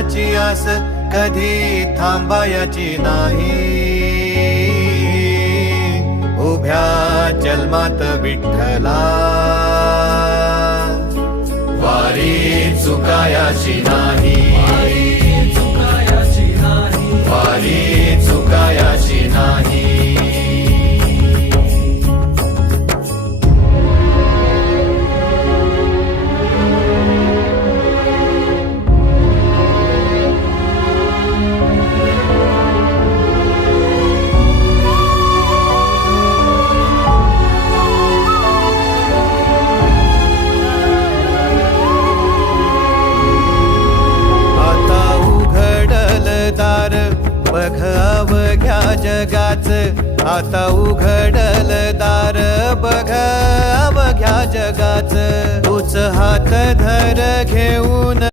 देवाची आस कधी थांबायची नाही. उभ्या जन्मात विठ्ठला वारी चुकायाची नाही. वारी चुकायाची नाही. बघ अवघ्या जगाच, आता उघडल दार बघ अवघ्या जगाच. तूच हात धर घेऊन